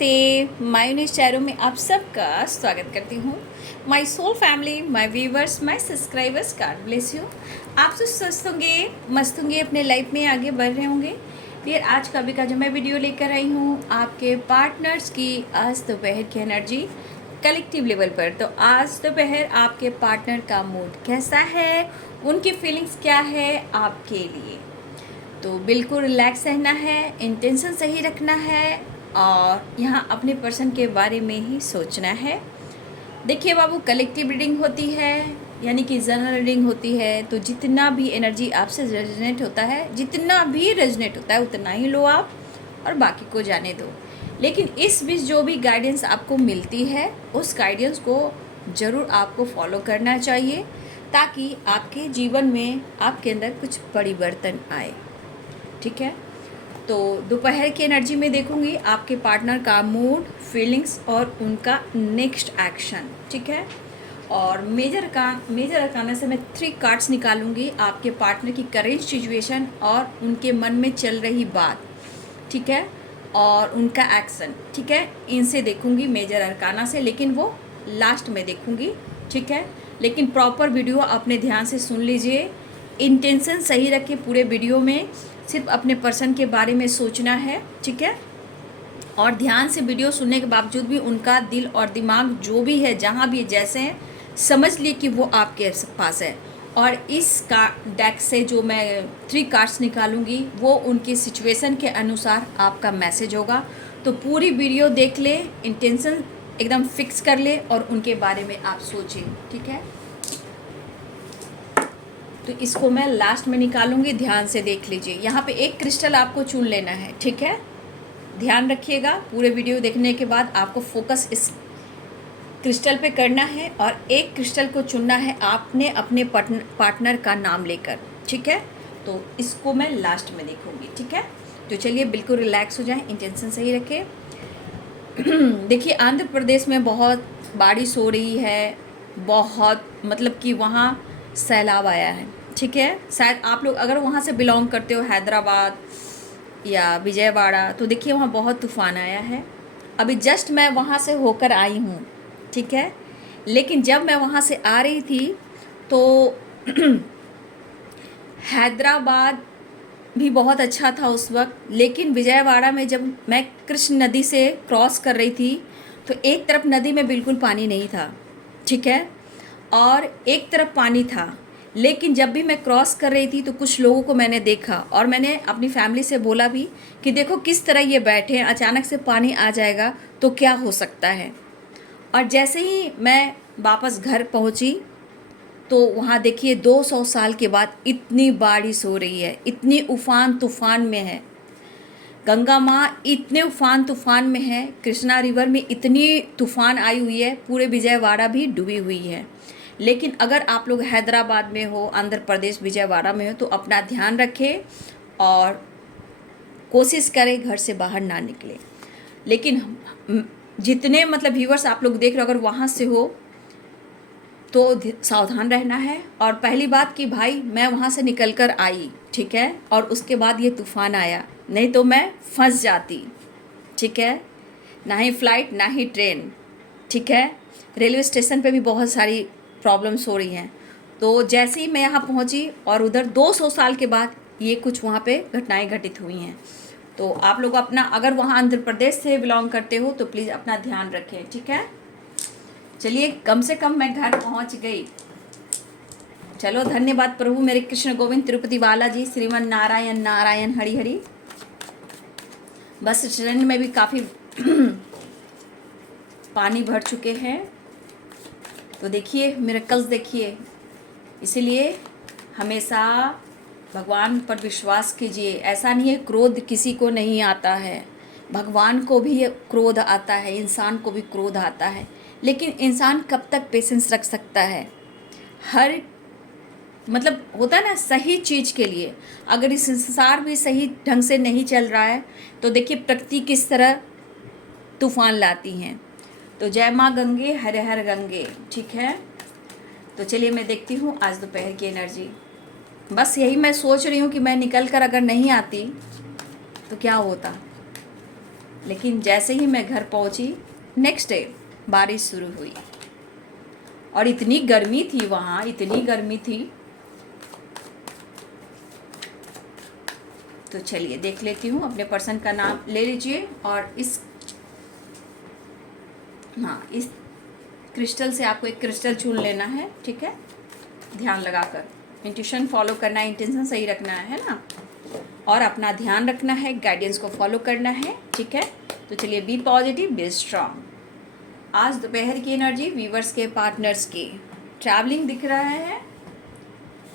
नमस्ते। मायूनिस चैरों में आप सबका स्वागत करती हूँ। My soul family, my viewers, my subscribers, God bless you. आप सब स्वस्थ होंगे, मस्त होंगे, अपने लाइफ में आगे बढ़ रहे होंगे। फिर आज का जो मैं वीडियो लेकर आई हूँ आपके पार्टनर्स की आज दोपहर की एनर्जी कलेक्टिव लेवल पर। तो आज दोपहर आपके पार्टनर का मूड कैसा है, उनकी फीलिंग्स क्या है आपके लिए। तो बिल्कुल रिलैक्स रहना है, इंटेंशन सही रखना है और यहाँ अपने पर्सन के बारे में ही सोचना है। देखिए बाबू, कलेक्टिव रीडिंग होती है यानी कि जनरल रीडिंग होती है, तो जितना भी एनर्जी आपसे रेजोनेट होता है, जितना भी रेजोनेट होता है उतना ही लो आप और बाकी को जाने दो। लेकिन इस बीच जो भी गाइडेंस आपको मिलती है उस गाइडेंस को ज़रूर आपको फॉलो करना चाहिए ताकि आपके जीवन में आपके अंदर कुछ परिवर्तन आए। ठीक है, तो दोपहर की एनर्जी में देखूंगी आपके पार्टनर का मूड, फीलिंग्स और उनका नेक्स्ट एक्शन। ठीक है, और मेजर अरकाना से मैं 3 कार्ड्स निकालूंगी आपके पार्टनर की करेंट सिचुएशन और उनके मन में चल रही बात। ठीक है, और उनका एक्शन। ठीक है, इनसे देखूंगी मेजर अरकाना से, लेकिन वो लास्ट में देखूंगी। ठीक है, लेकिन प्रॉपर वीडियो अपने ध्यान से सुन लीजिए, इंटेंशन सही रखें। पूरे वीडियो में सिर्फ अपने पर्सन के बारे में सोचना है। ठीक है, और ध्यान से वीडियो सुनने के बावजूद भी उनका दिल और दिमाग जो भी है, जहाँ भी जैसे हैं, समझ लिए कि वो आपके पास है। और इस डेक से जो मैं 3 कार्ड्स निकालूंगी वो उनकी सिचुएशन के अनुसार आपका मैसेज होगा। तो पूरी वीडियो देख ले, इंटेंशन एकदम फिक्स कर ले और उनके बारे में आप सोचें। ठीक है, तो इसको मैं लास्ट में निकालूंगी, ध्यान से देख लीजिए। यहाँ पे एक क्रिस्टल आपको चुन लेना है। ठीक है, ध्यान रखिएगा, पूरे वीडियो देखने के बाद आपको फोकस इस क्रिस्टल पे करना है और एक क्रिस्टल को चुनना है आपने अपने पार्टनर का नाम लेकर। ठीक है, तो इसको मैं लास्ट में देखूंगी। ठीक है, तो चलिए बिल्कुल रिलैक्स हो जाएं, इंटेंशन सही रखें। देखिए, आंध्र प्रदेश में बहुत बारिश हो रही है, बहुत मतलब कि वहाँ सैलाब आया है। ठीक है, शायद आप लोग अगर वहाँ से बिलोंग करते हो, हैदराबाद या विजयवाड़ा, तो देखिए वहाँ बहुत तूफ़ान आया है। अभी जस्ट मैं वहाँ से होकर आई हूँ। ठीक है, लेकिन जब मैं वहाँ से आ रही थी तो हैदराबाद भी बहुत अच्छा था उस वक्त, लेकिन विजयवाड़ा में जब मैं कृष्ण नदी से क्रॉस कर रही थी तो एक तरफ नदी में बिल्कुल पानी नहीं था। ठीक है, और एक तरफ पानी था, लेकिन जब भी मैं क्रॉस कर रही थी तो कुछ लोगों को मैंने देखा और मैंने अपनी फैमिली से बोला भी कि देखो किस तरह ये बैठे हैं, अचानक से पानी आ जाएगा तो क्या हो सकता है। और जैसे ही मैं वापस घर पहुंची तो वहाँ देखिए 200 साल के बाद इतनी बारिश हो रही है, इतनी उफान तूफान में है। गंगा माँ इतने उफान तूफान में है, कृष्णा रिवर में इतनी तूफान आई हुई है, पूरे विजयवाड़ा भी डूबी हुई है। लेकिन अगर आप लोग हैदराबाद में हो, आंध्र प्रदेश विजयवाड़ा में हो, तो अपना ध्यान रखें और कोशिश करें घर से बाहर ना निकले। लेकिन जितने मतलब व्यूअर्स आप लोग देख रहे हो, अगर वहाँ से हो तो सावधान रहना है। और पहली बात कि भाई मैं वहाँ से निकल कर आई, ठीक है, और उसके बाद ये तूफ़ान आया, नहीं तो मैं फंस जाती। ठीक है, ना ही फ्लाइट ना ही ट्रेन। ठीक है, रेलवे स्टेशन पे भी बहुत सारी प्रॉब्लम्स हो रही हैं। तो जैसे ही मैं यहाँ पहुँची और उधर 200 साल के बाद ये कुछ वहाँ पे घटनाएं घटित हुई हैं। तो आप लोग अपना, अगर वहाँ आंध्र प्रदेश से बिलोंग करते हो तो प्लीज़ अपना ध्यान रखें। ठीक है, चलिए कम से कम मैं घर पहुँच गई। चलो, धन्यवाद प्रभु मेरे कृष्ण गोविंद तिरुपति बालाजी, श्रीमन नारायण नारायण हरि हरि। बस ट्रेन में भी काफ़ी पानी भर चुके हैं। तो देखिए मिरेकल्स देखिए, इसीलिए हमेशा भगवान पर विश्वास कीजिए। ऐसा नहीं है क्रोध किसी को नहीं आता है, भगवान को भी क्रोध आता है, इंसान को भी क्रोध आता है, लेकिन इंसान कब तक पेशेंस रख सकता है। हर मतलब होता है ना, सही चीज़ के लिए अगर इस संसार भी सही ढंग से नहीं चल रहा है तो देखिए प्रकृति किस तरह तूफान लाती हैं। तो जय माँ गंगे, हर हर गंगे। ठीक है, तो चलिए मैं देखती हूँ आज दोपहर की एनर्जी। बस यही मैं सोच रही हूँ कि मैं निकल कर अगर नहीं आती तो क्या होता। लेकिन जैसे ही मैं घर पहुंची, नेक्स्ट डे बारिश शुरू हुई और इतनी गर्मी थी वहाँ, इतनी गर्मी थी। तो चलिए देख लेती हूँ, अपने पर्सन का नाम ले लीजिए और इस क्रिस्टल से आपको एक क्रिस्टल चुन लेना है, ठीक है। ध्यान लगाकर इंट्यूशन फॉलो करना है, इंटेंशन सही रखना है ना, और अपना ध्यान रखना है, गाइडेंस को फॉलो करना है, ठीक है। तो चलिए, बी पॉजिटिव, बी स्ट्रांग। आज दोपहर की एनर्जी व्यूवर्स के, पार्टनर्स की ट्रैवलिंग दिख रहा है,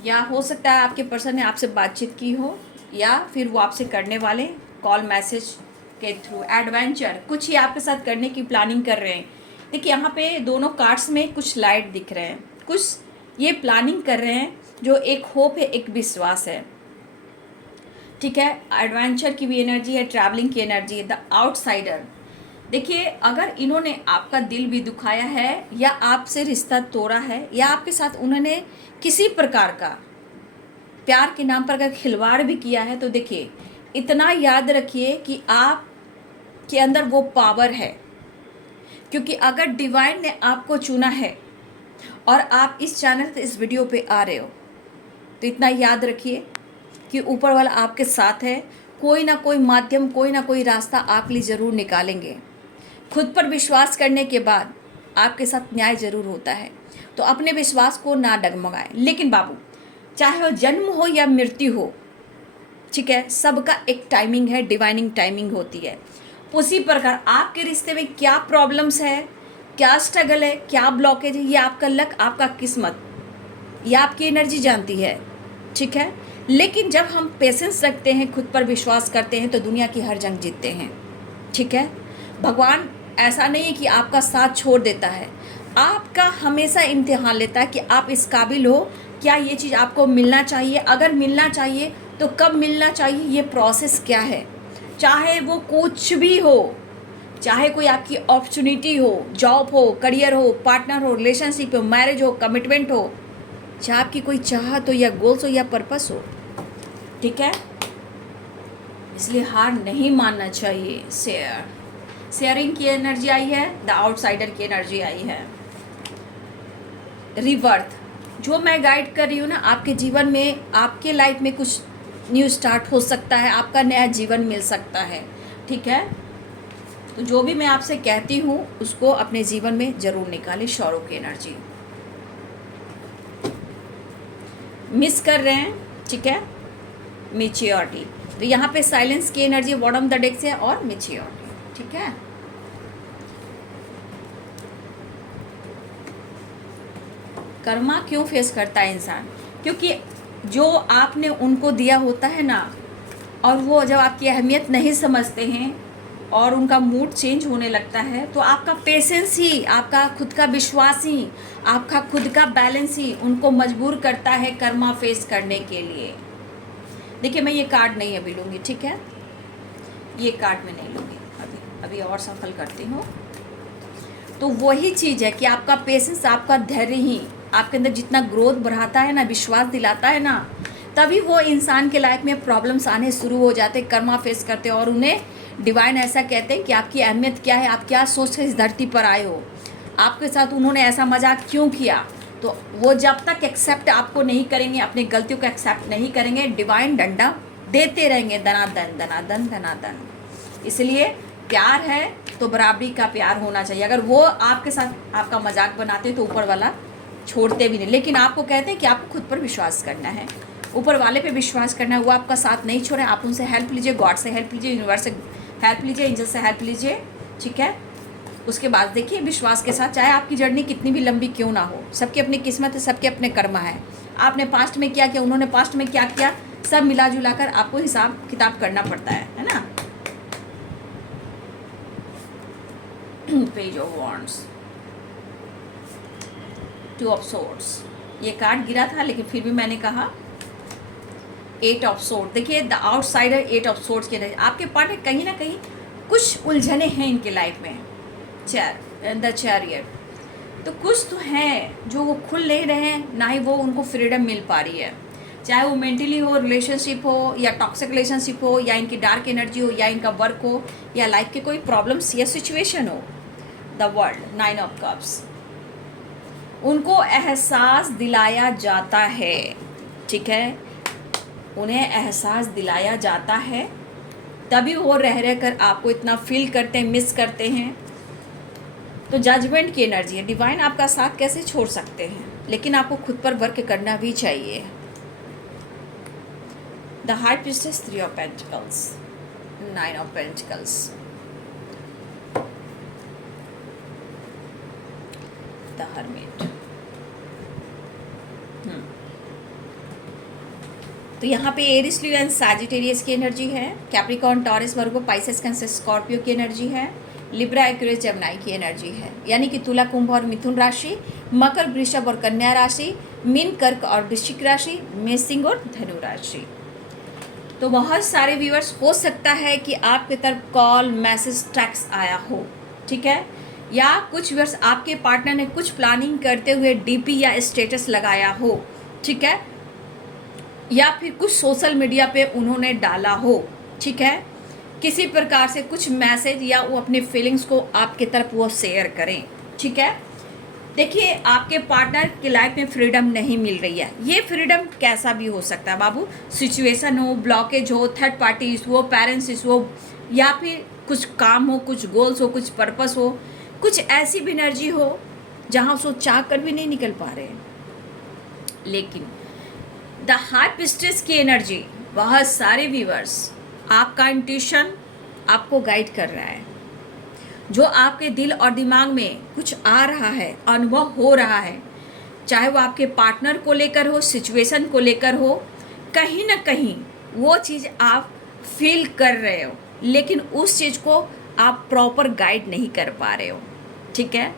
या हो सकता है आपके पर्सन ने आपसे बातचीत की हो, या फिर वो आपसे करने वाले कॉल मैसेज के थ्रू एडवेंचर कुछ ही आपके साथ करने की प्लानिंग कर रहे हैं। देखिए यहाँ पे दोनों कार्ड्स में कुछ लाइट दिख रहे हैं, कुछ ये प्लानिंग कर रहे हैं, जो एक होप है, एक विश्वास है, ठीक है। एडवेंचर की भी एनर्जी है, ट्रैवलिंग की एनर्जी है, द आउटसाइडर। देखिए, अगर इन्होंने आपका दिल भी दुखाया है, या आपसे रिश्ता तोड़ा है, या आपके साथ उन्होंने किसी प्रकार का प्यार के नाम पर अगर खिलवाड़ भी किया है, तो देखिए इतना याद रखिए कि आप के अंदर वो पावर है, क्योंकि अगर डिवाइन ने आपको चुना है और आप इस चैनल पे, इस वीडियो पे आ रहे हो, तो इतना याद रखिए कि ऊपर वाला आपके साथ है। कोई ना कोई माध्यम, कोई ना कोई रास्ता आपके लिए ज़रूर निकालेंगे। खुद पर विश्वास करने के बाद आपके साथ न्याय ज़रूर होता है, तो अपने विश्वास को ना डगमगाएं। लेकिन बाबू, चाहे वो जन्म हो या मृत्यु हो, ठीक है, सबका एक टाइमिंग है, डिवाइनिंग टाइमिंग होती है। उसी प्रकार आपके रिश्ते में क्या प्रॉब्लम्स है, क्या स्ट्रगल है, क्या ब्लॉकेज है, ये आपका लक, आपका किस्मत, ये आपकी एनर्जी जानती है, ठीक है। लेकिन जब हम पेशेंस रखते हैं, खुद पर विश्वास करते हैं, तो दुनिया की हर जंग जीतते हैं, ठीक है। भगवान ऐसा नहीं है कि आपका साथ छोड़ देता है, आपका हमेशा इम्तिहान लेता है कि आप इस काबिल हो, क्या ये चीज़ आपको मिलना चाहिए, अगर मिलना चाहिए तो कब मिलना चाहिए, ये प्रोसेस क्या है। चाहे वो कुछ भी हो, चाहे कोई आपकी अपॉर्चुनिटी हो, जॉब हो, करियर हो, पार्टनर हो, रिलेशनशिप हो, मैरिज हो, कमिटमेंट हो, चाहे आपकी कोई चाहत हो या गोल्स हो या पर्पस हो, ठीक है। इसलिए हार नहीं मानना चाहिए। शेयरिंग की एनर्जी आई है, द आउटसाइडर की एनर्जी आई है, रिवर्थ। जो मैं गाइड कर रही हूँ ना, आपके जीवन में, आपके लाइफ में कुछ न्यू स्टार्ट हो सकता है, आपका नया जीवन मिल सकता है, ठीक है। तो जो भी मैं आपसे कहती हूँ उसको अपने जीवन में ज़रूर निकालें। शौरों की एनर्जी मिस कर रहे हैं, ठीक है, मैच्योरिटी। तो यहाँ पे साइलेंस की एनर्जी बॉटम द डेक से, और मैच्योरिटी, ठीक है। कर्मा क्यों फेस करता है इंसान, क्योंकि जो आपने उनको दिया होता है ना, और वो जब आपकी अहमियत नहीं समझते हैं और उनका मूड चेंज होने लगता है, तो आपका पेशेंस ही, आपका खुद का विश्वास ही, आपका खुद का बैलेंस ही उनको मजबूर करता है कर्मा फेस करने के लिए। देखिए, मैं ये कार्ड नहीं अभी लूँगी, ठीक है, ये कार्ड में नहीं लूँगी अभी और सफल करती हूँ। तो वही चीज़ है कि आपका पेशेंस, आपका धैर्य ही आपके अंदर जितना ग्रोथ बढ़ाता है ना, विश्वास दिलाता है ना, तभी वो इंसान के लाइफ में प्रॉब्लम्स आने शुरू हो जाते, कर्मा फेस करते, और उन्हें डिवाइन ऐसा कहते हैं कि आपकी अहमियत क्या है, आप क्या सोच कर इस धरती पर आए हो, आपके साथ उन्होंने ऐसा मजाक क्यों किया। तो वो जब तक एक्सेप्ट आपको नहीं करेंगे, अपनी गलतियों को एक्सेप्ट नहीं करेंगे, डिवाइन डंडा देते रहेंगे, दनादन दनादन दनादन। इसलिए प्यार है तो बराबरी का प्यार होना चाहिए। अगर वो आपके साथ आपका मजाक बनाते तो ऊपर वाला छोड़ते भी नहीं, लेकिन आपको कहते हैं कि आपको खुद पर विश्वास करना है, ऊपर वाले पे विश्वास करना है, वो आपका साथ नहीं छोड़े। आप उनसे हेल्प लीजिए, गॉड से हेल्प लीजिए, यूनिवर्स से हेल्प लीजिए, एंजल से हेल्प लीजिए, ठीक है। उसके बाद देखिए विश्वास के साथ, चाहे आपकी जर्नी कितनी भी लंबी क्यों ना हो, सबकी अपनी किस्मत है, सबके अपने कर्म है। आपने पास्ट में क्या किया, उन्होंने पास्ट में क्या किया, सब मिला जुला कर आपको हिसाब किताब करना पड़ता है ना। Page of wands, two of swords, ये कार्ड गिरा था, लेकिन फिर भी मैंने कहा एट ऑफ सोर्ड। देखिए, the outsider, eight of swords के आपके पार्ट में कहीं ना कहीं कुछ उलझने हैं इनके लाइफ में। द चैरियट, तो कुछ तो हैं जो वो खुल नहीं रहे हैं, ना ही वो उनको फ्रीडम मिल पा रही है। चाहे वो मेंटली हो, रिलेशनशिप हो, या टॉक्सिक रिलेशनशिप हो, या इनकी डार्क एनर्जी हो, या इनका वर्क हो, या लाइफ के कोई प्रॉब्लम्स या सिचुएशन हो। द वर्ल्ड, 9 ऑफ कप्स, उनको एहसास दिलाया जाता है, ठीक है, उन्हें एहसास दिलाया जाता है, तभी वो रह कर आपको इतना फील करते हैं, मिस करते हैं। तो जजमेंट की एनर्जी है। डिवाइन आपका साथ कैसे छोड़ सकते हैं, लेकिन आपको खुद पर वर्क करना भी चाहिए। The high priestess, 3 of pentacles, 9 of pentacles, the hermit. तो यहाँ पे एरिस, लियो एंड सैजिटेरियस की एनर्जी है। कैप्रिकॉर्न, टॉरस, वर्गो, पाइसेस, कैंसर, स्कॉर्पियो की एनर्जी है। लिब्रा, एक्वेरियस, जेमिनी की एनर्जी है, यानी कि तुला, कुंभ और मिथुन राशि, मकर, वृषभ और कन्या राशि, मीन, कर्क और वृश्चिक राशि, मेष, सिंह और धनु राशि। तो बहुत सारे व्यूअर्स, हो सकता है कि आपके तरफ कॉल, मैसेज, टेक्स्ट आया हो, ठीक है, या कुछ व्यूअर्स आपके पार्टनर ने कुछ प्लानिंग करते हुए डीपी या स्टेटस लगाया हो, ठीक है, या फिर कुछ सोशल मीडिया पे उन्होंने डाला हो, ठीक है, किसी प्रकार से कुछ मैसेज या वो अपने फीलिंग्स को आपके तरफ वो शेयर करें, ठीक है। देखिए, आपके पार्टनर की लाइफ में फ्रीडम नहीं मिल रही है। ये फ्रीडम कैसा भी हो सकता है बाबू, सिचुएशन हो, ब्लॉकेज हो, थर्ड पार्टी इशू हो, पेरेंट्स इशू हो, या फिर कुछ काम हो, कुछ गोल्स हो, कुछ पर्पस हो, कुछ ऐसी भी एनर्जी हो जहाँ उसको चाह कर भी नहीं निकल पा रहे हैं। लेकिन द हाई प्रीस्टेस की एनर्जी, बहुत सारे व्यूअर्स, आपका इंट्यूशन आपको गाइड कर रहा है। जो आपके दिल और दिमाग में कुछ आ रहा है, अनुभव हो रहा है, चाहे वो आपके पार्टनर को लेकर हो, सिचुएशन को लेकर हो, कहीं ना कहीं वो चीज़ आप फील कर रहे हो, लेकिन उस चीज़ को आप प्रॉपर गाइड नहीं कर पा रहे हो, ठीक है।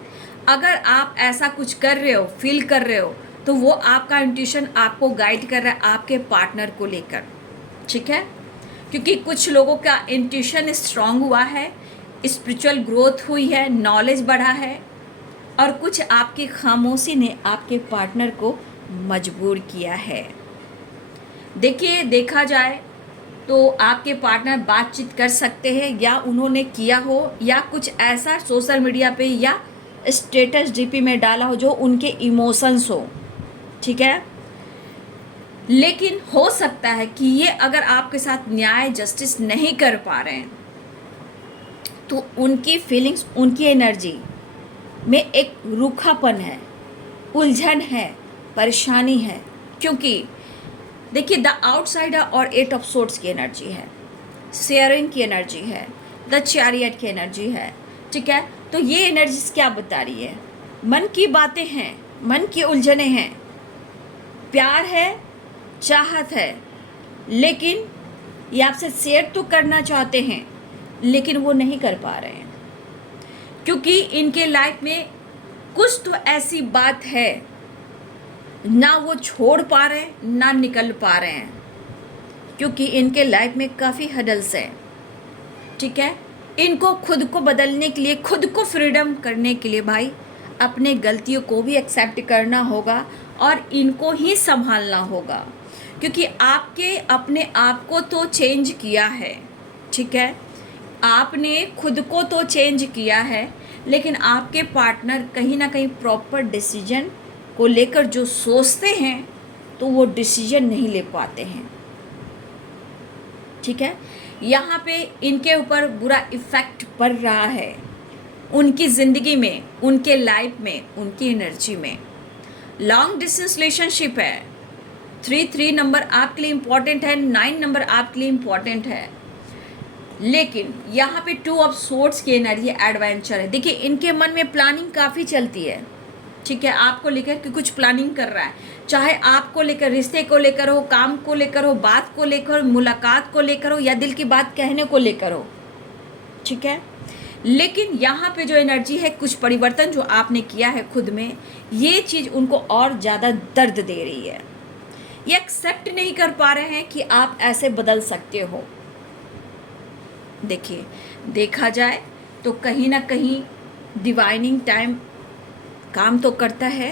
अगर आप ऐसा कुछ कर रहे हो, फील कर रहे हो, तो वो आपका इंट्यूशन आपको गाइड कर रहा है आपके पार्टनर को लेकर, ठीक है, क्योंकि कुछ लोगों का इंट्यूशन स्ट्रांग हुआ है, स्पिरिचुअल ग्रोथ हुई है, नॉलेज बढ़ा है, और कुछ आपकी खामोशी ने आपके पार्टनर को मजबूर किया है। देखिए, देखा जाए तो आपके पार्टनर बातचीत कर सकते हैं, या उन्होंने किया हो, या कुछ ऐसा सोशल मीडिया पे या स्टेटस डीपी में डाला हो जो उनके इमोशंस हो, ठीक है। लेकिन हो सकता है कि ये अगर आपके साथ न्याय, जस्टिस नहीं कर पा रहे हैं, तो उनकी फीलिंग्स, उनकी एनर्जी में एक रूखापन है, उलझन है, परेशानी है। क्योंकि देखिए, द आउटसाइडर और 8 ऑफ सोर्ड्स की एनर्जी है, शेयरिंग की एनर्जी है, द चैरियट की एनर्जी है, ठीक है। तो ये एनर्जीज क्या बता रही है? मन की बातें हैं, मन की उलझने हैं, प्यार है, चाहत है, लेकिन ये आपसे शेयर तो करना चाहते हैं, लेकिन वो नहीं कर पा रहे हैं, क्योंकि इनके लाइफ में कुछ तो ऐसी बात है, ना वो छोड़ पा रहे हैं, ना निकल पा रहे हैं, क्योंकि इनके लाइफ में काफ़ी हडल्स हैं, ठीक है। इनको खुद को बदलने के लिए, खुद को फ्रीडम करने के लिए भाई अपने गलतियों को भी एक्सेप्ट करना होगा और इनको ही संभालना होगा, क्योंकि आपके अपने आप को तो चेंज किया है, ठीक है, आपने खुद को तो चेंज किया है, लेकिन आपके पार्टनर कहीं ना कहीं प्रॉपर डिसीजन को लेकर जो सोचते हैं, तो वो डिसीजन नहीं ले पाते हैं, ठीक है। यहाँ पे इनके ऊपर बुरा इफ़ेक्ट पड़ रहा है, उनकी ज़िंदगी में, उनके लाइफ में, उनकी एनर्जी में। लॉन्ग डिस्टेंस रिलेशनशिप है, 3 नंबर आपके लिए इम्पॉर्टेंट है, 9 नंबर आपके लिए इम्पॉर्टेंट है, लेकिन यहाँ पे 2 ऑफ सोर्ड्स की एनर्जी एडवेंचर है। देखिए, इनके मन में प्लानिंग काफ़ी चलती है, ठीक है, आपको लेकर कि कुछ प्लानिंग कर रहा है, चाहे आपको लेकर, रिश्ते को लेकर हो, काम को लेकर हो, बात को लेकर, मुलाकात को लेकर हो, या दिल की बात कहने को लेकर हो, ठीक है। लेकिन यहाँ पे जो एनर्जी है, कुछ परिवर्तन जो आपने किया है खुद में, ये चीज़ उनको और ज़्यादा दर्द दे रही है। ये एक्सेप्ट नहीं कर पा रहे हैं कि आप ऐसे बदल सकते हो। देखिए, देखा जाए तो कहीं ना कहीं डिवाइनिंग टाइम काम तो करता है,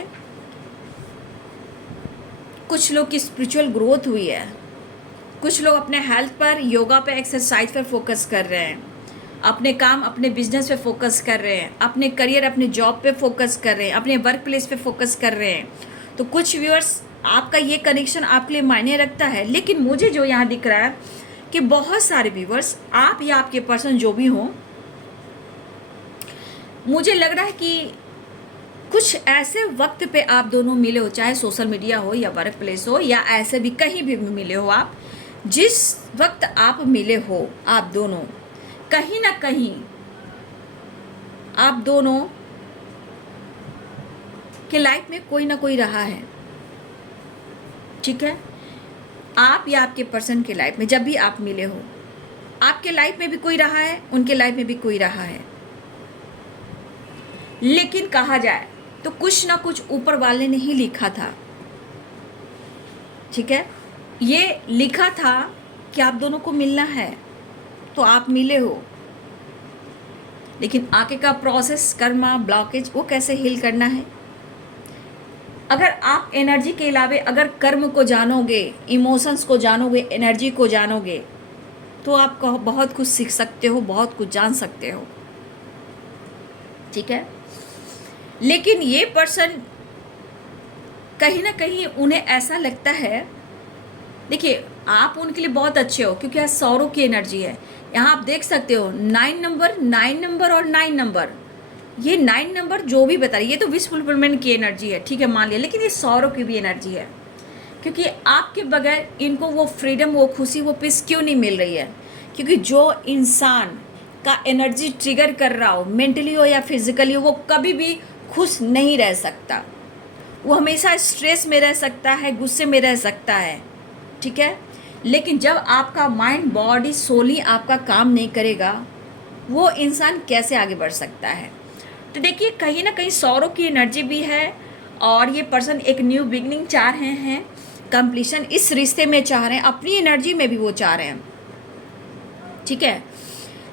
कुछ लोग की स्पिरिचुअल ग्रोथ हुई है, कुछ लोग अपने हेल्थ पर, योगा पे, एक्सरसाइज पर फोकस कर रहे हैं, अपने काम, अपने बिजनेस पे फोकस कर रहे हैं, अपने करियर, अपने जॉब पे फोकस कर रहे हैं, अपने वर्क प्लेस पे फोकस कर रहे हैं। तो कुछ व्यूअर्स, आपका ये कनेक्शन आपके लिए मायने रखता है। लेकिन मुझे जो यहाँ दिख रहा है कि बहुत सारे व्यूअर्स, आप या आपके पर्सन जो भी हों, मुझे लग रहा है कि कुछ ऐसे वक्त पे आप दोनों मिले हो, चाहे सोशल मीडिया हो या वर्क प्लेस हो या ऐसे भी कहीं भी मिले हो आप, जिस वक्त आप मिले हो आप दोनों, कहीं ना कहीं आप दोनों के लाइफ में कोई ना कोई रहा है। ठीक है, आप या आपके पर्सन के लाइफ में जब भी आप मिले हो, आपके लाइफ में भी कोई रहा है, उनके लाइफ में भी कोई रहा है। लेकिन कहा जाए तो कुछ ना कुछ ऊपर वाले ने ही लिखा था। ठीक है, ये लिखा था कि आप दोनों को मिलना है, तो आप मिले हो। लेकिन आगे का प्रोसेस, कर्मा, ब्लॉकेज, वो कैसे हील करना है। अगर आप एनर्जी के अलावे अगर कर्म को जानोगे, इमोशंस को जानोगे, एनर्जी को जानोगे, तो आप बहुत कुछ सीख सकते हो, बहुत कुछ जान सकते हो। ठीक है, लेकिन ये पर्सन कहीं ना कहीं उन्हें ऐसा लगता है, देखिए आप उनके लिए बहुत अच्छे हो, क्योंकि यहाँ सौरों की एनर्जी है। यहाँ आप देख सकते हो 9 नंबर, 9 नंबर और 9 नंबर, ये 9 नंबर जो भी बता रही है, ये तो विश फुलफिलमेंट की एनर्जी है। ठीक है, मान लिया, लेकिन ये सौरों की भी एनर्जी है, क्योंकि आपके बगैर इनको वो फ्रीडम, वो खुशी, वो पीस क्यों नहीं मिल रही है। क्योंकि जो इंसान का एनर्जी ट्रिगर कर रहा हो, मेंटली हो या फिजिकली हो, वो कभी भी खुश नहीं रह सकता। वो हमेशा स्ट्रेस में रह सकता है, गुस्से में रह सकता है। ठीक है, लेकिन जब आपका माइंड, बॉडी, सोल ही आपका काम नहीं करेगा, वो इंसान कैसे आगे बढ़ सकता है। तो देखिए, कहीं ना कहीं सौरों की एनर्जी भी है, और ये पर्सन एक न्यू बिगनिंग चाह रहे हैं, कंप्लीशन इस रिश्ते में चाह रहे हैं, अपनी एनर्जी में भी वो चाह रहे हैं। ठीक है,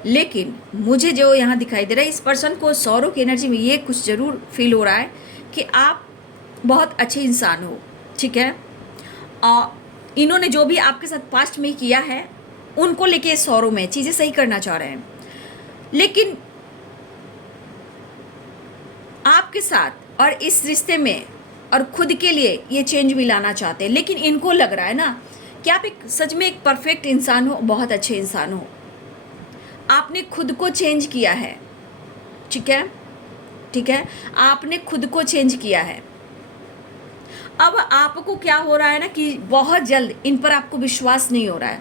लेकिन मुझे जो यहाँ दिखाई दे रहा है, इस पर्सन को सौरों की एनर्जी में ये कुछ ज़रूर फील हो रहा है कि आप बहुत अच्छे इंसान हो। ठीक है, और इन्होंने जो भी आपके साथ पास्ट में किया है, उनको लेके सौरों में चीज़ें सही करना चाह रहे हैं। लेकिन आपके साथ और इस रिश्ते में और खुद के लिए ये चेंज भी लाना चाहते हैं। लेकिन इनको लग रहा है ना कि आप एक सच में एक परफेक्ट इंसान हो, बहुत अच्छे इंसान हो, आपने खुद को चेंज किया है। ठीक है, ठीक है, आपने खुद को चेंज किया है। अब आपको क्या हो रहा है ना कि बहुत जल्द इन पर आपको विश्वास नहीं हो रहा है।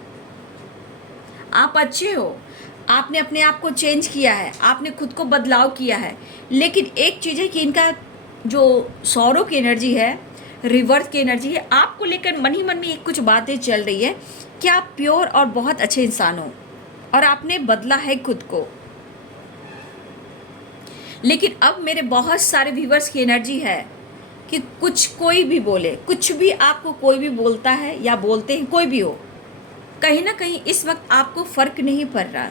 आप अच्छे हो, आपने अपने आप को चेंज किया है, आपने खुद को बदलाव किया है। लेकिन एक चीज़ है कि इनका जो सौरों की एनर्जी है, रिवर्स की एनर्जी है, आपको लेकर मन ही मन में एक कुछ बातें चल रही है कि आप प्योर और बहुत अच्छे इंसान हो और आपने बदला है खुद को। लेकिन अब मेरे बहुत सारे व्यूवर्स की एनर्जी है कि कुछ कोई भी बोले, कुछ भी आपको कोई भी बोलता है या बोलते हैं, कोई भी हो, कहीं ना कहीं इस वक्त आपको फर्क नहीं पड़ रहा।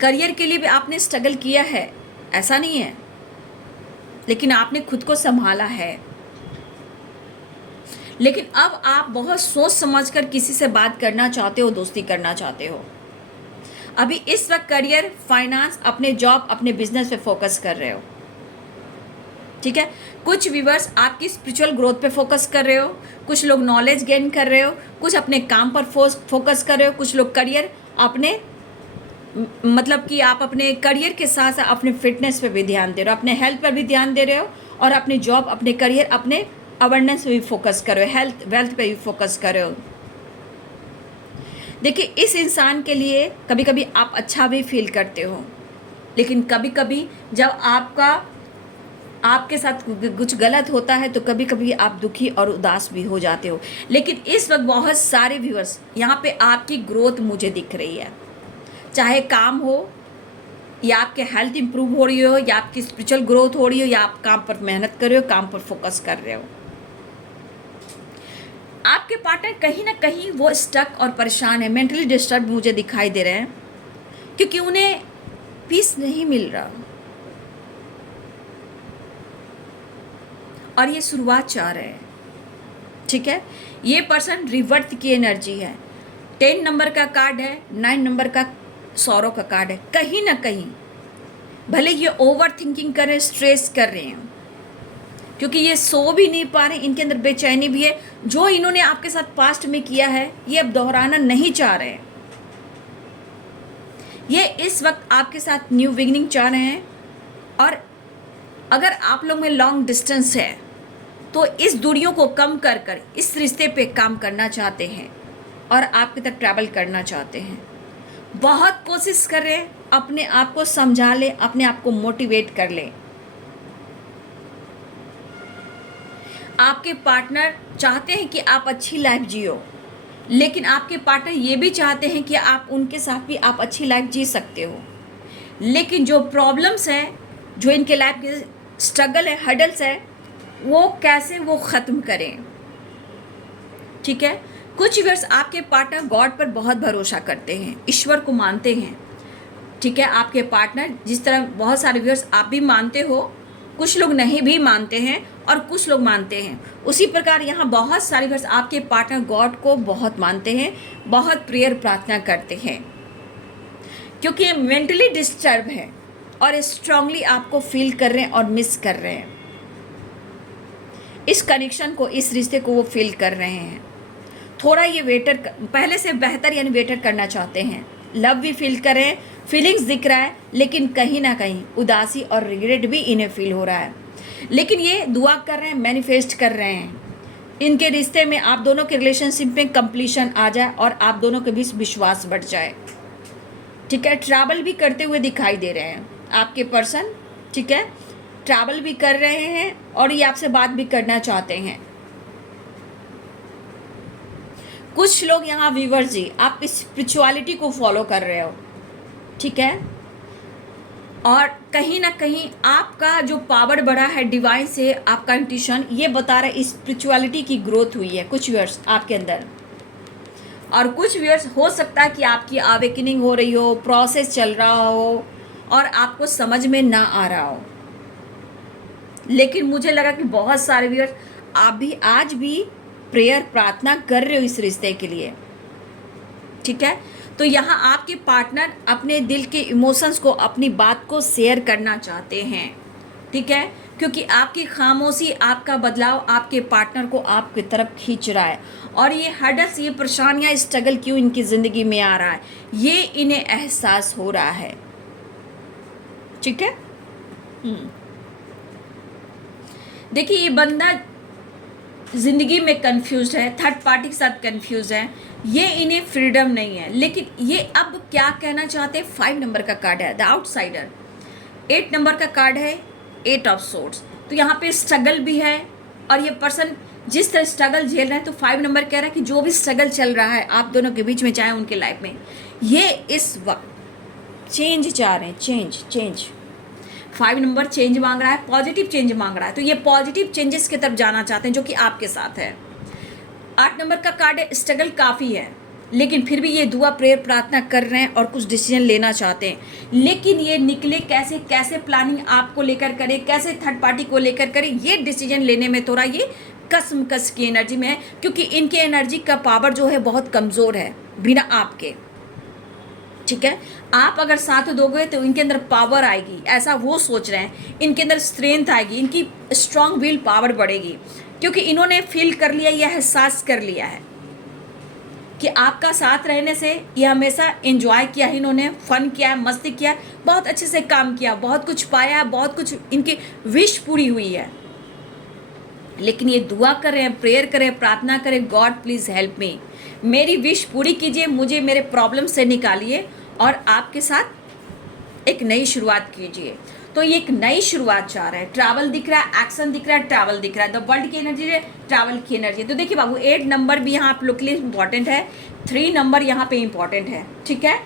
करियर के लिए भी आपने स्ट्रगल किया है, ऐसा नहीं है, लेकिन आपने खुद को संभाला है। लेकिन अब आप बहुत सोच समझकर किसी से बात करना चाहते हो, दोस्ती करना चाहते हो। अभी इस वक्त करियर, फाइनेंस, अपने जॉब, अपने बिजनेस पे फोकस कर रहे हो। ठीक है, कुछ व्यूअर्स आपकी स्पिरिचुअल ग्रोथ पे फोकस कर रहे हो, कुछ लोग नॉलेज गेन कर रहे हो, कुछ अपने काम पर फोकस कर रहे हो, कुछ लोग करियर, अपने मतलब कि आप अपने करियर के साथ साथ अपने फिटनेस पे भी ध्यान दे रहे हो, अपने हेल्थ पर भी ध्यान दे रहे हो, और अपने जॉब, अपने करियर, अपने अवेयरनेस पे भी फोकस कर रहे हो, हेल्थ वेल्थ पे भी फोकस कर रहे हो। देखिए, इस इंसान के लिए कभी कभी आप अच्छा भी फील करते हो, लेकिन कभी कभी जब आपके साथ कुछ गलत होता है तो कभी कभी आप दुखी और उदास भी हो जाते हो। लेकिन इस वक्त बहुत सारे व्यूअर्स यहाँ पे आपकी ग्रोथ मुझे दिख रही है, चाहे काम हो या आपके हेल्थ इंप्रूव हो रही हो या आपकी स्पिरिचुअल ग्रोथ हो रही हो या आप काम पर मेहनत कर रहे हो, काम पर फोकस कर रहे हो। आपके पार्टनर कहीं ना कहीं वो स्टक और परेशान है, मेंटली डिस्टर्ब मुझे दिखाई दे रहे हैं, क्योंकि उन्हें पीस नहीं मिल रहा और ये शुरुआत चाह रहे हैं, ठीक है। ये पर्सन रिवर्थ की एनर्जी है, 10 नंबर का कार्ड है, 9 नंबर का सौरों का कार्ड है। कहीं ना कहीं भले ये ओवर थिंकिंग कर रहे हैं, स्ट्रेस कर रहे हैं, क्योंकि ये सो भी नहीं पा रहे, इनके अंदर बेचैनी भी है। जो इन्होंने आपके साथ पास्ट में किया है ये अब दोहराना नहीं चाह रहे हैं। ये इस वक्त आपके साथ न्यू बिगिनिंग चाह रहे हैं। और अगर आप लोग में लॉन्ग डिस्टेंस है तो इस दूरियों को कम कर कर इस रिश्ते पे काम करना चाहते हैं और आपकी तरफ ट्रैवल करना चाहते हैं। बहुत कोशिश कर रहे हैं, अपने आप को समझा ले, अपने आप को मोटिवेट कर ले। आपके पार्टनर चाहते हैं कि आप अच्छी लाइफ जियो, लेकिन आपके पार्टनर ये भी चाहते हैं कि आप उनके साथ भी आप अच्छी लाइफ जी सकते हो। लेकिन जो प्रॉब्लम्स हैं, जो इनके लाइफ के स्ट्रगल है, हर्डल्स है, वो कैसे वो ख़त्म करें, ठीक है। कुछ व्यूअर्स आपके पार्टनर गॉड पर बहुत भरोसा करते हैं, ईश्वर को मानते हैं, ठीक है। आपके पार्टनर जिस तरह बहुत सारे व्यूअर्स आप भी मानते हो, कुछ लोग नहीं भी मानते हैं और कुछ लोग मानते हैं, उसी प्रकार यहाँ बहुत सारे व्यूअर्स आपके पार्टनर गॉड को बहुत मानते हैं, बहुत प्रेयर प्रार्थना करते हैं, क्योंकि मेंटली डिस्टर्ब है और स्ट्रांगली आपको फील कर रहे हैं और मिस कर रहे हैं। इस कनेक्शन को, इस रिश्ते को वो फील कर रहे हैं। थोड़ा ये वेटर पहले से बेहतर यानी वेटर करना चाहते हैं, लव भी फील कर रहे हैं, फीलिंग्स दिख रहा है, लेकिन कहीं ना कहीं उदासी और रिग्रेट भी इन्हें फील हो रहा है। लेकिन ये दुआ कर रहे हैं, मैनिफेस्ट कर रहे हैं इनके रिश्ते में, आप दोनों के रिलेशनशिप में कंप्लीशन आ जाए और आप दोनों के बीच विश्वास बढ़ जाए, ठीक है। ट्रैवल भी करते हुए दिखाई दे रहे हैं आपके पर्सन, ठीक है। ट्रैवल भी कर रहे हैं और ये आपसे बात भी करना चाहते हैं। कुछ लोग यहाँ व्यूअर्स जी आप स्पिरिचुअलिटी को फॉलो कर रहे हो, ठीक है। और कहीं ना कहीं आपका जो पावर बढ़ा है डिवाइन से, आपका इंट्यूशन ये बता रहा है स्पिरिचुअलिटी की ग्रोथ हुई है कुछ व्यूअर्स आपके अंदर। और कुछ व्यूअर्स हो सकता है कि आपकी अवेकनिंग हो रही हो, प्रोसेस चल रहा हो और आपको समझ में ना आ रहा हो। लेकिन मुझे लगा कि बहुत सारे व्यूअर्स आप भी आज भी प्रेयर प्रार्थना कर रहे हो इस रिश्ते के लिए, ठीक है। तो यहाँ आपके पार्टनर अपने दिल के इमोशंस को, अपनी बात को शेयर करना चाहते हैं, ठीक है, क्योंकि आपकी खामोशी, आपका बदलाव आपके पार्टनर को आपकी तरफ खींच रहा है। और ये हर्डल्स, ये परेशानियाँ, स्ट्रगल क्यों इनकी ज़िंदगी में आ रहा है, ये इन्हें एहसास हो रहा है, ठीक है। देखिए ये बंदा ज़िंदगी में कंफ्यूज है, थर्ड पार्टी के साथ कंफ्यूज है, ये इन्हें फ्रीडम नहीं है। लेकिन ये अब क्या कहना चाहते हैं, 5 नंबर का कार्ड है द आउटसाइडर, 8 नंबर का कार्ड है 8 ऑफ सोर्ड्स। तो यहाँ पे स्ट्रगल भी है और ये पर्सन जिस तरह स्ट्रगल झेल रहा है, तो 5 नंबर कह रहा है कि जो भी स्ट्रगल चल रहा है आप दोनों के बीच में, चाहे उनके लाइफ में, ये इस वक्त चेंज चाह रहे हैं, चेंज 5 नंबर चेंज मांग रहा है, पॉजिटिव चेंज मांग रहा है। तो ये पॉजिटिव चेंजेस की तरफ जाना चाहते हैं जो कि आपके साथ है। 8 नंबर का कार्ड है, स्ट्रगल काफ़ी है, लेकिन फिर भी ये दुआ प्रेयर प्रार्थना कर रहे हैं और कुछ डिसीजन लेना चाहते हैं। लेकिन ये निकले कैसे, कैसे प्लानिंग आपको लेकर करें, कैसे थर्ड पार्टी को लेकर करें, ये डिसीजन लेने में थोड़ा ये कसमकस की एनर्जी में है, क्योंकि इनके एनर्जी का पावर जो है बहुत कमज़ोर है बिना आपके, ठीक है। आप अगर साथ दोगे तो इनके अंदर पावर आएगी, ऐसा वो सोच रहे हैं। इनके अंदर स्ट्रेंथ आएगी, इनकी स्ट्रांग विल पावर बढ़ेगी, क्योंकि इन्होंने फील कर लिया, यह एहसास कर लिया है कि आपका साथ रहने से ये हमेशा एंजॉय किया है, इन्होंने फन किया है, मस्ती किया है, बहुत अच्छे से काम किया, बहुत कुछ पाया, बहुत कुछ इनकी विश पूरी हुई है। लेकिन ये दुआ कर रहे हैं, प्रेयर करें, प्रार्थना करें, गॉड प्लीज़ हेल्प मी, मेरी विश पूरी कीजिए, मुझे मेरे प्रॉब्लम से निकालिए और आपके साथ एक नई शुरुआत कीजिए। तो ये एक नई शुरुआत चाह रहा है। ट्रैवल दिख रहा है, एक्शन दिख रहा है, ट्रैवल दिख रहा है, द वर्ल्ड की एनर्जी है, ट्रैवल की एनर्जी है। तो देखिए बाबू 8 नंबर भी यहाँ आप लोग के लिए इंपॉर्टेंट है, 3 नंबर यहाँ पे इंपॉर्टेंट है, ठीक है,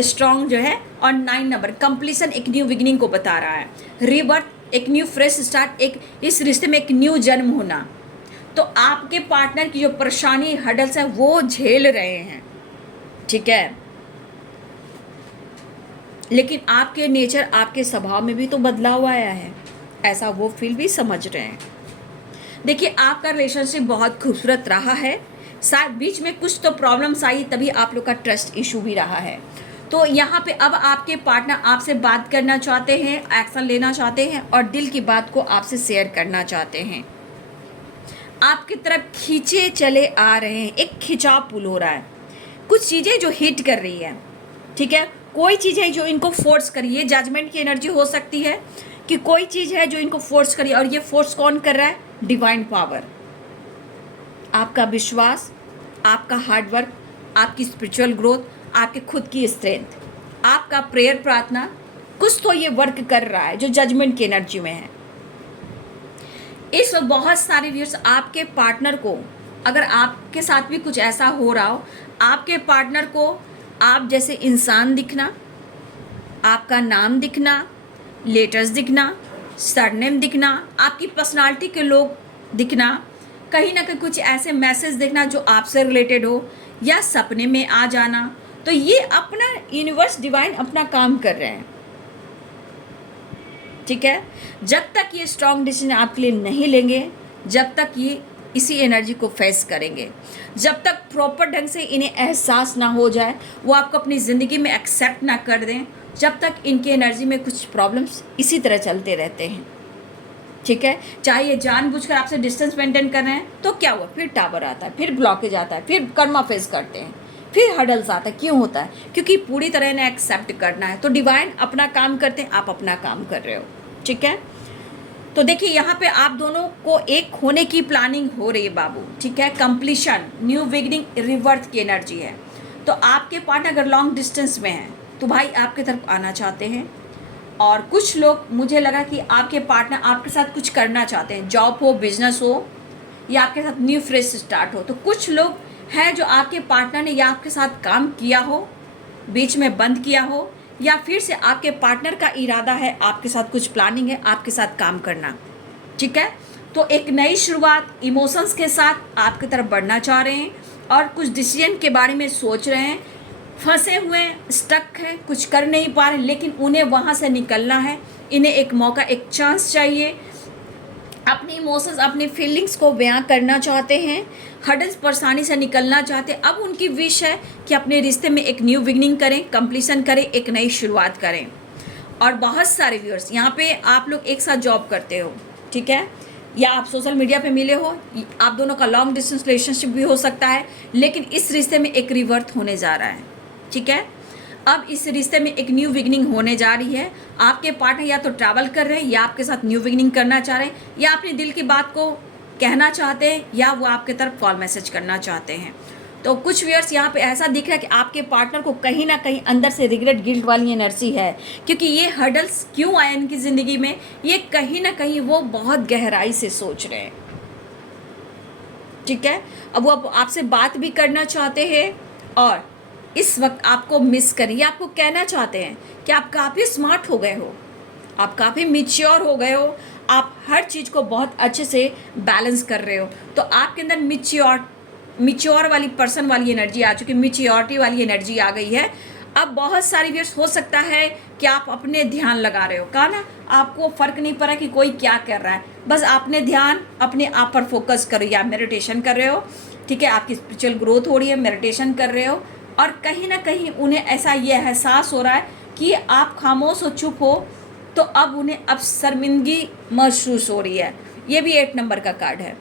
स्ट्रॉन्ग जो है, और 9 नंबर कंप्लीशन, एक न्यू बिगिनिंग को बता रहा है, रीबर्थ, एक न्यू फ्रेश स्टार्ट, एक इस रिश्ते में एक न्यू जन्म होना। तो आपके पार्टनर की जो परेशानी, हर्डल्स है, वो झेल रहे हैं, ठीक है। लेकिन आपके नेचर, आपके स्वभाव में भी तो बदलाव आया है, ऐसा वो फील भी समझ रहे हैं। देखिए आपका रिलेशनशिप बहुत खूबसूरत रहा है, शायद बीच में कुछ तो प्रॉब्लम्स आई तभी आप लोग का ट्रस्ट इशू भी रहा है। तो यहाँ पे अब आपके पार्टनर आपसे बात करना चाहते हैं, एक्शन लेना चाहते हैं और दिल की बात को आपसे शेयर करना चाहते हैं। आपकी तरफ खींचे चले आ रहे हैं, एक खिंचाव पुल हो रहा है, कुछ चीज़ें जो हिट कर रही है, ठीक है। कोई चीज़ है जो इनको फोर्स करी है, जजमेंट की एनर्जी हो सकती है कि कोई चीज़ है जो इनको फोर्स करी, और ये फोर्स कौन कर रहा है? डिवाइन पावर, आपका विश्वास, आपका हार्डवर्क, आपकी स्पिरिचुअल ग्रोथ, आपके खुद की स्ट्रेंथ, आपका प्रेयर प्रार्थना, कुछ तो ये वर्क कर रहा है जो जजमेंट की एनर्जी में है। इस वक्त बहुत सारे व्यूअर्स आपके पार्टनर को, अगर आपके साथ भी कुछ ऐसा हो रहा हो, आपके पार्टनर को आप जैसे इंसान दिखना, आपका नाम दिखना, लेटर्स दिखना, सरनेम दिखना, आपकी पर्सनालिटी के लोग दिखना, कहीं ना कहीं कुछ ऐसे मैसेज देखना जो आपसे रिलेटेड हो, या सपने में आ जाना, तो ये अपना यूनिवर्स डिवाइन अपना काम कर रहे हैं, ठीक है। जब तक ये स्ट्रॉन्ग डिसीजन आपके लिए नहीं लेंगे, जब तक ये इसी एनर्जी को फेस करेंगे, जब तक प्रॉपर ढंग से इन्हें एहसास ना हो जाए, वो आपको अपनी ज़िंदगी में एक्सेप्ट ना कर दें, जब तक इनकी एनर्जी में कुछ प्रॉब्लम्स इसी तरह चलते रहते हैं, ठीक है। चाहे ये जानबूझकर आपसे डिस्टेंस मेंटेन कर रहे हैं तो क्या हुआ, फिर टावर आता है, फिर ब्लॉकेज आता है, फिर कर्मा फेस करते हैं, फिर हडल्स आता है। क्यों होता है? क्योंकि पूरी तरह इन्हें एक्सेप्ट करना है। तो डिवाइन अपना काम करते हैं, आप अपना काम कर रहे हो, ठीक है। तो देखिए यहाँ पे आप दोनों को एक होने की प्लानिंग हो रही है बाबू, ठीक है। कंप्लीशन, न्यू बिगिनिंग, रिवर्थ की एनर्जी है। तो आपके पार्टनर अगर लॉन्ग डिस्टेंस में है तो भाई आपके तरफ आना चाहते हैं, और कुछ लोग, मुझे लगा कि आपके पार्टनर आपके साथ कुछ करना चाहते हैं, जॉब हो, बिजनेस हो, या आपके साथ न्यू फ्रेश स्टार्ट हो। तो कुछ लोग हैं जो आपके पार्टनर ने या आपके साथ काम किया हो, बीच में बंद किया हो, या फिर से आपके पार्टनर का इरादा है, आपके साथ कुछ प्लानिंग है, आपके साथ काम करना, ठीक है। तो एक नई शुरुआत इमोशंस के साथ आपकी तरफ बढ़ना चाह रहे हैं, और कुछ डिसीजन के बारे में सोच रहे हैं, फंसे हुए हैं, स्टक हैं, कुछ कर नहीं पा रहे, लेकिन उन्हें वहाँ से निकलना है। इन्हें एक मौका, एक चांस चाहिए, अपनी इमोशंस, अपनी फीलिंग्स को बयां करना चाहते हैं, हडल्स परेशानी से निकलना चाहते हैं। अब उनकी विश है कि अपने रिश्ते में एक न्यू बिगनिंग करें, कंप्लीशन करें, एक नई शुरुआत करें। और बहुत सारे व्यूअर्स यहाँ पे आप लोग एक साथ जॉब करते हो, ठीक है, या आप सोशल मीडिया पे मिले हो, आप दोनों का लॉन्ग डिस्टेंस रिलेशनशिप भी हो सकता है, लेकिन इस रिश्ते में एक रिवर्थ होने जा रहा है, ठीक है। अब इस रिश्ते में एक न्यू बिगनिंग होने जा रही है। आपके पार्टनर या तो ट्रैवल कर रहे हैं, या आपके साथ न्यू बिगनिंग करना चाह रहे हैं, या अपने दिल की बात को कहना चाहते हैं, या वो आपके तरफ कॉल मैसेज करना चाहते हैं। तो कुछ व्यूअर्स यहाँ पे ऐसा दिख रहा है कि आपके पार्टनर को कहीं ना कहीं अंदर से रिग्रेट, गिल्ट वाली एनर्जी है, क्योंकि ये हर्डल्स क्यों आए इनकी ज़िंदगी में, ये कहीं ना कहीं वो बहुत गहराई से सोच रहे हैं, ठीक है। अब वो आपसे बात भी करना चाहते हैं, और इस वक्त आपको मिस करिए, आपको कहना चाहते हैं कि आप काफ़ी स्मार्ट हो गए हो, आप काफ़ी मिच्योर हो गए हो, आप हर चीज़ को बहुत अच्छे से बैलेंस कर रहे हो। तो आपके अंदर मिच्योर वाली पर्सन वाली एनर्जी आ चुकी है, मिच्योरिटी वाली एनर्जी आ गई है। अब बहुत सारी व्यूअर्स हो सकता है कि आप अपने ध्यान लगा रहे हो, कहा ना, आपको फ़र्क नहीं पड़ा कि कोई क्या कर रहा है, बस आपने ध्यान अपने आप पर फोकस करो, या मेडिटेशन कर रहे हो, ठीक है, आपकी स्पिरिचुअल ग्रोथ हो रही है, मेडिटेशन कर रहे हो, और कहीं ना कहीं उन्हें ऐसा ये एहसास हो रहा है कि आप खामोश हो, चुप हो, तो अब उन्हें अब शर्मिंदगी महसूस हो रही है। ये भी 8 नंबर का कार्ड है,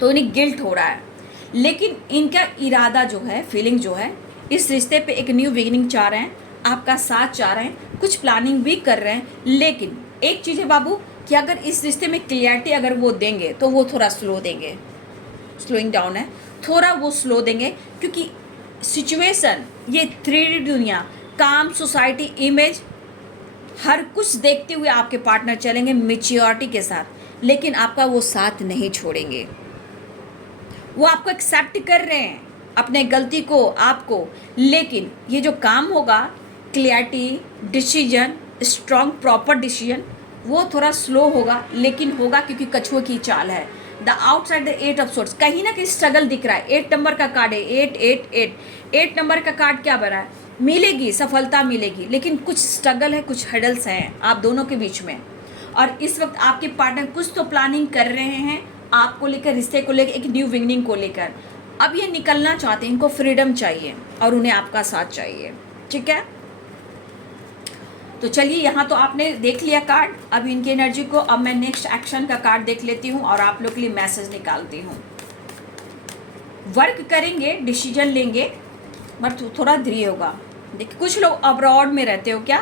तो उन्हें गिल्ट हो रहा है, लेकिन इनका इरादा जो है, फीलिंग जो है, इस रिश्ते पे एक न्यू बिगिनिंग चाह रहे हैं, आपका साथ चाह रहे हैं, कुछ प्लानिंग भी कर रहे हैं। लेकिन एक चीज़ है बाबू कि अगर इस रिश्ते में क्लियरिटी अगर वो देंगे तो वो थोड़ा स्लो देंगे, स्लोइंग डाउन है, थोड़ा वो स्लो देंगे, क्योंकि सिचुएशन, ये 3D दुनिया, काम, सोसाइटी, इमेज, हर कुछ देखते हुए आपके पार्टनर चलेंगे मैच्योरिटी के साथ, लेकिन आपका वो साथ नहीं छोड़ेंगे। वो आपको एक्सेप्ट कर रहे हैं, अपने गलती को, आपको, लेकिन ये जो काम होगा, clarity, decision, strong proper decision, वो थोड़ा स्लो होगा, लेकिन होगा, क्योंकि कछुए की चाल है। The outside the 8 of sorts, कहीं ना कहीं स्ट्रगल दिख रहा है। 8 नंबर का कार्ड है, 8 नंबर का कार्ड क्या बना है, मिलेगी, सफलता मिलेगी, लेकिन कुछ स्ट्रगल है, कुछ हडल्स हैं आप दोनों के बीच में। और इस वक्त आपके पार्टनर कुछ तो प्लानिंग कर रहे हैं आपको लेकर, रिश्ते को लेकर, एक न्यू बिगनिंग को लेकर। अब ये निकलना चाहते हैं, इनको फ्रीडम चाहिए और उन्हें आपका साथ चाहिए। ठीक है, तो चलिए यहाँ तो आपने देख लिया कार्ड। अब इनकी एनर्जी को अब मैं नेक्स्ट एक्शन का कार्ड देख लेती हूँ और आप लोग के लिए मैसेज निकालती हूँ। वर्क करेंगे, डिसीजन लेंगे, बट थोड़ा धीरे होगा। देखिए, कुछ लोग अब्रॉड में रहते हो क्या,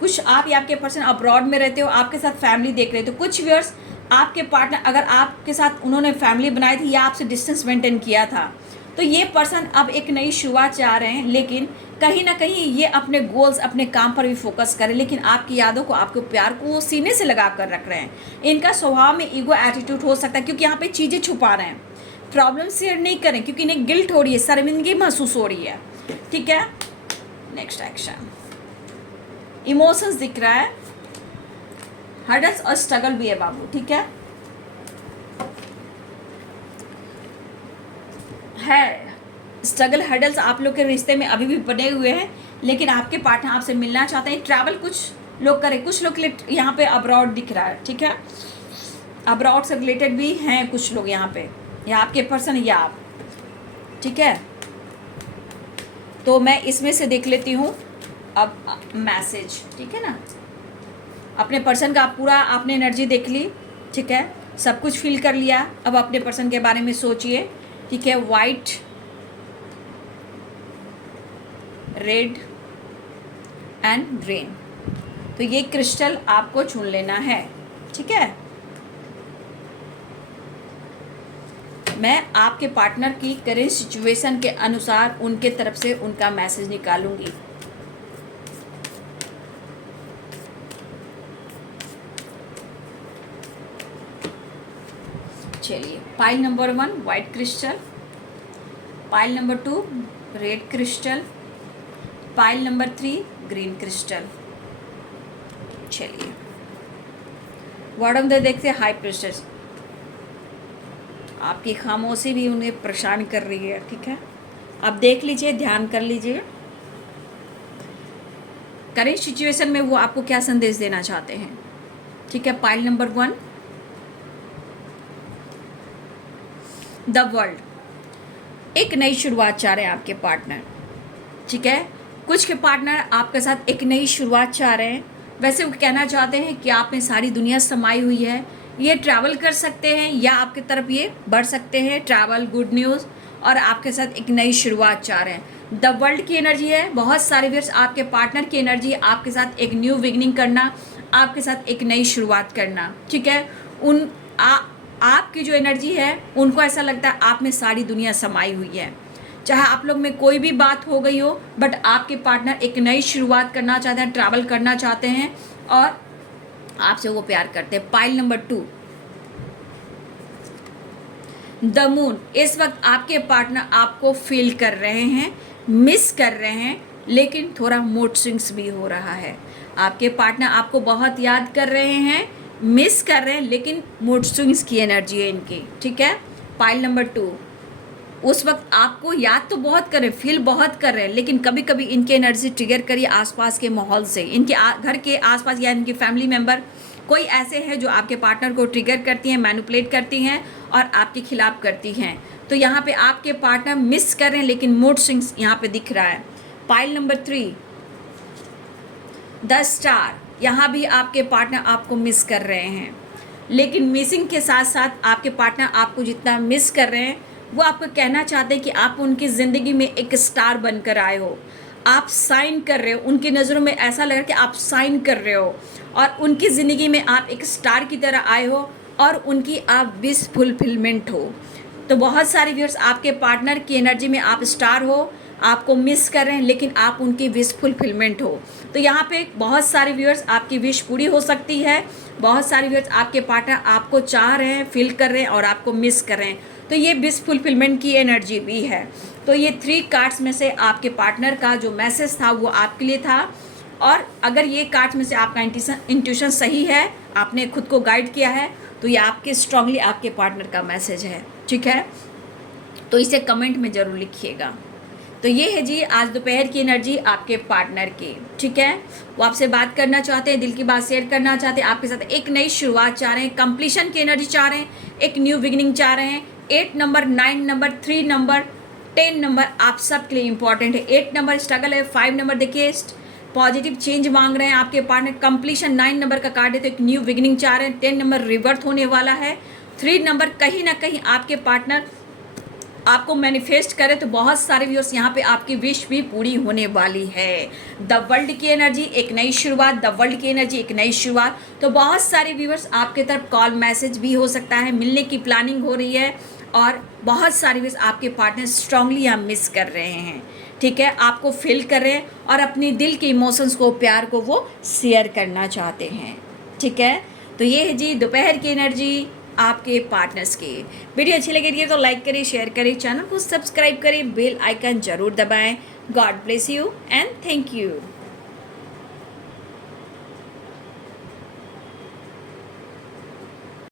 कुछ आप या आपके पर्सन अब्रॉड में रहते हो, आपके साथ फैमिली देख रहे हो। तो कुछ व्यूअर्स आपके पार्टनर अगर आपके साथ उन्होंने फैमिली बनाई थी या आपसे डिस्टेंस मेंटेन किया था, तो ये पर्सन अब एक नई शुरुआत चाह रहे हैं, लेकिन कहीं ना कहीं ये अपने गोल्स, अपने काम पर भी फोकस करें, लेकिन आपकी यादों को, आपके प्यार को वो सीने से लगा कर रख रहे हैं। इनका स्वभाव में ईगो एटीट्यूड हो सकता है, क्योंकि यहाँ पे चीज़ें छुपा रहे हैं। प्रॉब्लम शेयर नहीं करें क्योंकि इन्हें गिल्ट हो रही है, शर्मिंदगी महसूस हो रही है। ठीक है, नेक्स्ट एक्शन, इमोशंस दिख रहा है, हर्डल्स और स्ट्रगल भी है बाबू। ठीक है, स्ट्रगल, हर्डल्स आप लोग के रिश्ते में अभी भी बने हुए हैं, लेकिन आपके पार्टनर आपसे मिलना चाहते हैं। ट्रैवल कुछ लोग करें, कुछ लोग के लिए यहाँ पे अब्रॉड दिख रहा है। ठीक है, अब्रॉड से रिलेटेड भी हैं कुछ लोग यहाँ पे, या आपके पर्सन या आप। ठीक है, तो मैं इसमें से देख लेती हूँ अब मैसेज। ठीक है ना, अपने पर्सन का पूरा आपने एनर्जी देख ली। ठीक है, सब कुछ फील कर लिया। अब अपने पर्सन के बारे में सोचिए। ठीक है, वाइट, रेड एंड ग्रीन, तो ये क्रिस्टल आपको चुन लेना है। ठीक है, मैं आपके पार्टनर की करेंट सिचुएशन के अनुसार उनके तरफ से उनका मैसेज निकालूंगी। चलिए, pile number 1 white crystal, pile number 2 red crystal, pile number 3 green crystal. चलिए, वर्ड ऑफ द देखते हाई प्रीस्टेस। आपकी खामोशी भी उन्हें परेशान कर रही है। ठीक है, अब देख लीजिए, ध्यान कर लीजिए, करेंट सिचुएशन में वो आपको क्या संदेश देना चाहते हैं। ठीक है, पाइल नंबर 1 द वर्ल्ड, एक नई शुरुआत चाह रहे हैं आपके पार्टनर। ठीक है, कुछ के पार्टनर आपके साथ एक नई शुरुआत चाह रहे हैं। वैसे वो कहना चाहते हैं कि आप में सारी दुनिया समाई हुई है, ये ट्रैवल कर सकते हैं या आपकी तरफ ये बढ़ सकते हैं। ट्रैवल, गुड न्यूज़, और आपके साथ एक नई शुरुआत चाह रहे हैं। द वर्ल्ड की एनर्जी है, बहुत सारे व्यूअर्स आपके पार्टनर की एनर्जी है, आपके साथ एक न्यू बिगनिंग करना, आपके साथ एक नई शुरुआत करना। ठीक है, आपकी जो एनर्जी है, उनको ऐसा लगता है आप में सारी दुनिया समाई हुई है। चाहे आप लोग में कोई भी बात हो गई हो, बट आपके पार्टनर एक नई शुरुआत करना चाहते हैं, ट्रैवल करना चाहते हैं और आपसे वो प्यार करते हैं। पाइल नंबर 2 द मून, इस वक्त आपके पार्टनर आपको फील कर रहे हैं, मिस कर रहे हैं, लेकिन थोड़ा मूड स्विंग्स भी हो रहा है। आपके पार्टनर आपको बहुत याद कर रहे हैं, मिस कर रहे हैं, लेकिन मूड स्विंग्स की एनर्जी है इनकी। ठीक है, पाइल नंबर 2, उस वक्त आपको याद तो बहुत कर रहे हैं, फील बहुत कर रहे हैं, लेकिन कभी कभी इनकी एनर्जी ट्रिगर करिए आसपास के माहौल से। इनके घर के आसपास या इनके फैमिली मेम्बर कोई ऐसे हैं जो आपके पार्टनर को ट्रिगर करती हैं, मैनिपुलेट करती हैं और आपके खिलाफ करती हैं। तो यहाँ पे आपके पार्टनर मिस कर रहे हैं, लेकिन मूड स्विंग्स यहाँ पे दिख रहा है। पाइल नंबर 3 द स्टार, यहाँ भी आपके पार्टनर आपको मिस कर रहे हैं, लेकिन मिसिंग के साथ साथ आपके पार्टनर आपको जितना मिस कर रहे हैं, वो आपको कहना चाहते हैं कि आप उनकी ज़िंदगी में एक स्टार बनकर आए हो, आप साइन कर रहे हो। उनकी नज़रों में ऐसा लग रहा है कि आप साइन कर रहे हो और उनकी ज़िंदगी में आप एक स्टार की तरह आए हो और उनकी आप विश फुलफिलमेंट हो। तो बहुत सारे व्यूअर्स आपके पार्टनर की एनर्जी में आप स्टार हो, आपको मिस कर रहे हैं, लेकिन आप उनकी विश फुलफिलमेंट हो। तो यहाँ पे बहुत सारे व्यूअर्स आपकी विश पूरी हो सकती है, बहुत सारे व्यूअर्स आपके पार्टनर आपको चाह रहे हैं, फील कर रहे हैं और आपको मिस कर रहे हैं। तो ये विश फुलफिलमेंट की एनर्जी भी है। तो ये 3 कार्ड्स में से आपके पार्टनर का जो मैसेज था वो आपके लिए था। और अगर ये कार्ड्स में से आपका इंट्यूशन सही है, आपने खुद को गाइड किया है, तो ये आपके स्ट्रांगली आपके पार्टनर का मैसेज है। ठीक है, तो इसे कमेंट में ज़रूर लिखिएगा। तो ये है जी आज दोपहर की एनर्जी आपके पार्टनर की, ठीक है। वो आपसे बात करना चाहते हैं, दिल की बात शेयर करना चाहते हैं, आपके साथ एक नई शुरुआत चाह रहे हैं, कंप्लीशन की एनर्जी चाह रहे हैं, एक न्यू बिगिनिंग चाह रहे हैं। 8 नंबर, 9 नंबर, 3 नंबर, 10 नंबर आप सब के लिए इंपॉर्टेंट है। 8 नंबर स्ट्रगल है, 5 नंबर देखिए पॉजिटिव चेंज मांग रहे हैं आपके पार्टनर, कंप्लीशन 9 नंबर का कार्ड है तो एक न्यू बिगिनिंग चाह रहे हैं। 10 नंबर रिवर्थ होने वाला है। 3 नंबर कहीं ना कहीं आपके पार्टनर आपको मैनिफेस्ट करे तो बहुत सारे व्यूअर्स यहाँ पे आपकी विश भी पूरी होने वाली है। द वर्ल्ड की एनर्जी एक नई शुरुआत, द वर्ल्ड की एनर्जी एक नई शुरुआत। तो बहुत सारे व्यूअर्स आपके तरफ कॉल मैसेज भी हो सकता है, मिलने की प्लानिंग हो रही है और बहुत सारे व्यूअर्स आपके पार्टनर स्ट्रांगली यहाँ मिस कर रहे हैं, ठीक है, आपको फील कर रहे हैं और अपने दिल के इमोशंस को, प्यार को वो शेयर करना चाहते हैं, ठीक है। तो ये है जी दोपहर की एनर्जी आपके पार्टनर्स की। वीडियो अच्छी लगी तो लाइक करें, शेयर करें, चैनल को सब्सक्राइब करें, बेल आइकन जरूर दबाएं। God bless you and thank you.